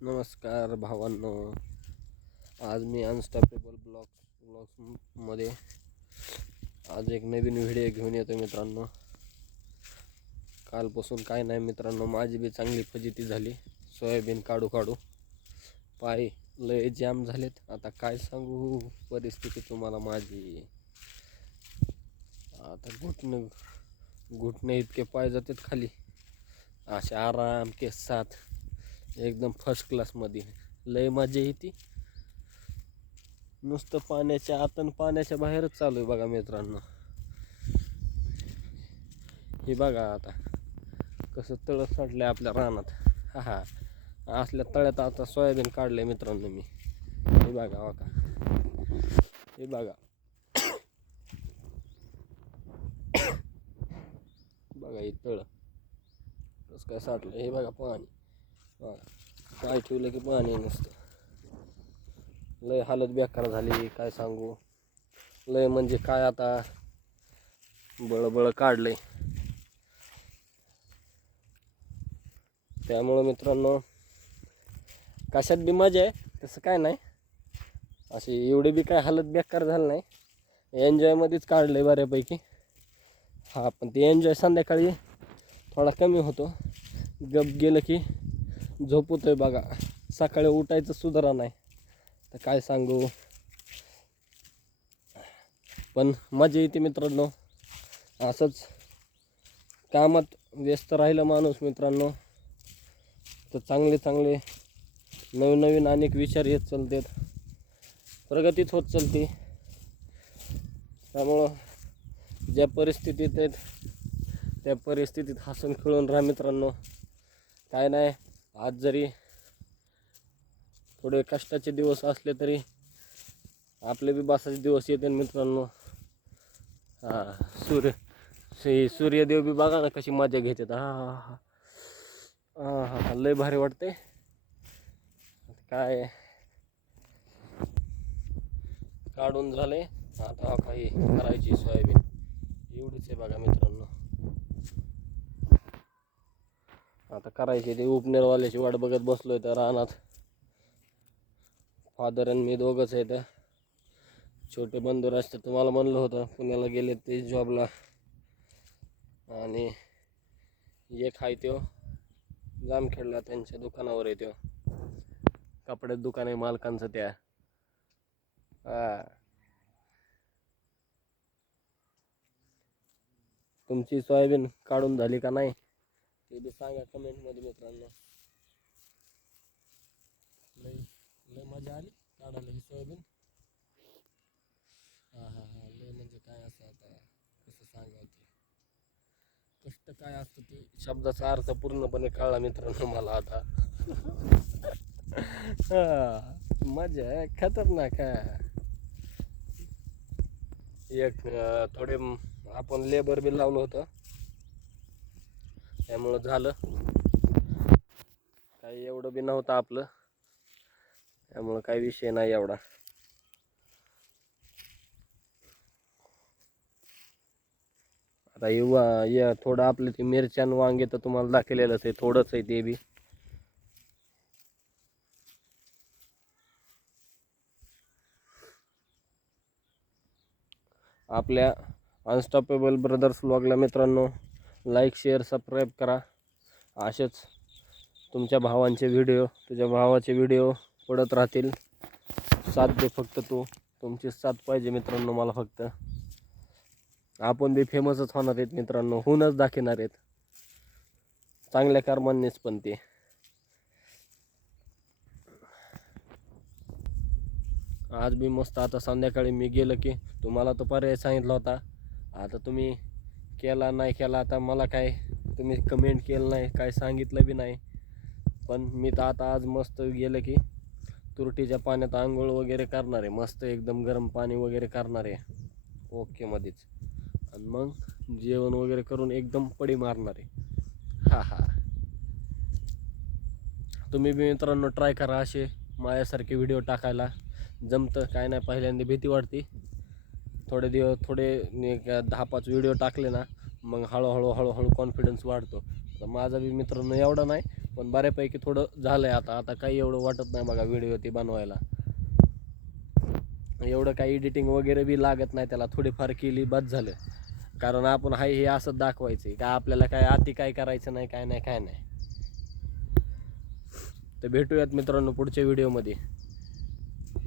नमस्कार भावांनो. आज मी अनस्टॉपेबल ब्लॉग्समध्ये आज एक नवीन व्हिडिओ घेऊन येतो मित्रांनो. कालपासून काय नाही मित्रांनो, माझी बी चांगली फजिती झाली. सोयाबीन काढू पाय लय जाम झालेत. आता काय सांगू परिस्थिती तुम्हाला माझी. आता घुटणे इतके पाय जातात खाली, असे आराम के साथ एकदम फर्स्ट क्लासमध्ये. लय मजा येते. नुसतं पाण्याच्या आत आणि पाण्याच्या बाहेरच चालू आहे बघा मित्रांनो. हे बघा आता कसं तळ साठलंय आपल्या रानात. हा असल्या तळ्यात आता सोयाबीन काढलंय मित्रांनो मी. हे बघा हे बघा बघा हे तळ कसं काय साठलं. हे बघा पाणी, काय ठेवलं की पाणी नसतं. लय हालत बेकार झाली, काय सांगू. लय म्हणजे काय, आता बळबळ काढलंय. त्यामुळं मित्रांनो कशात बी मजा आहे, तसं काय नाही. अशी एवढी बी काय हालत बेकार झालं नाही. एन्जॉयमध्येच काढलंय बऱ्यापैकी. पण ते एन्जॉय संध्याकाळी थोडा कमी होतो. गप गेलं की झोपतोय बघा. सकाळी उठायचं सुधारा नाही, तर काय सांगू. पण मजा येते मित्रांनो. असंच कामात व्यस्त राहिलं माणूस मित्रांनो, तर चांगले नवीन अनेक विचार येत चालतात, प्रगतीच होत चालते. त्यामुळं ज्या परिस्थितीत आहेत त्या परिस्थितीत हसून खेळून राहा मित्रांनो. काय नाही, आज जरी थोडे कष्टाचे दिवस असले तरी आपले बी बसाचे दिवस येते मित्रांनो. सूर्यदेव बी बघा ना कशी मजा घेतात. लय भारी वाटते. काय काढून झाले, आता काही करायची सोयाबीन एवढीच आहे बघा मित्रांनो. आता करायची ते उपनेरवाल्याची वाट बघत बसलोय तर रानात. फादर आणि मी दोघंच आहेत. छोटे बंधू असते तुम्हाला म्हणलं होतं, पुण्याला गेले ते जॉबला. आणि एक आहे तो जामखेडला, त्यांच्या दुकानावर येतो. कपड्यात दुकान आहे मालकांचं त्या. तुमची सोयाबीन काढून झाली का नाही ते बी सांगा कमेंटमध्ये मित्रांनो. लय मजा आली काढायला ही सोयाबीन. लय म्हणजे काय असं, आता कसं सांगावं ते. कष्ट काय असतं ते शब्दाचा अर्थ पूर्णपणे कळला मित्रांनो मला आता. मजा आहे खतरनाक. एक थोडे आपण लेबर बी लावलं होतं, त्यामुळं झालं. काही एवढं बी नव्हतं आपलं, त्यामुळं काही विषय नाही एवढा. आता थोडं आपलं ते मिरच्यान वांगे तर तुम्हाला दाखवलेलंच आहे, थोडंच आहे ते बी. आपल्या अनस्टॉपेबल ब्रदर्स व्लॉगला मित्रांनो लाईक शेअर सबस्क्राईब करा. असेच तुमच्या भावांचे व्हिडिओ, तुझ्या भावाचे व्हिडिओ पडत राहतील. साथ दे फक्त तू, तुमची साथ पाहिजे मित्रांनो मला फक्त. आपण बी फेमसच होणार आहेत मित्रांनो, होऊनच दाखवणार आहेत चांगल्या कर्मांनीच. पण ते आज बी मस्त. आता संध्याकाळी मी गेलं की तुम्हाला तो पर्याय सांगितला होता. आता तुम्ही केला नाही केला, आता मला काय, तुम्ही कमेंट केलं नाही, काय सांगितलं बी नाही. पण मी तर आता आज मस्त गेलं की तुरटीच्या पाण्यात आंघोळ वगैरे करणार आहे. मस्त एकदम गरम पाणी वगैरे करणार आहे ओके मध्येच. आणि मग जेवण वगैरे करून एकदम पडी मारणार आहे. तुम्ही बी मित्रांनो ट्राय करा असे माझ्यासारखे व्हिडिओ टाकायला. जमतं काय नाही, पहिल्यांदा भीती वाटते. थोडे 10-5 व्हिडिओ टाकले ना, मग हळूहळू कॉन्फिडन्स वाढतो. तर माझा बी मित्रांनो एवढा नाही, पण बऱ्यापैकी थोडं झालं आहे आता काही एवढं वाटत नाही बघा व्हिडिओ ती बनवायला. एवढं काही एडिटिंग वगैरे बी लागत नाही त्याला, थोडीफार केली बस झालं. कारण आपण हाय हे असंच दाखवायचं का आपल्याला काय अति काय करायचं नाही, काय नाही. तर भेटूयात मित्रांनो पुढच्या व्हिडिओमध्ये.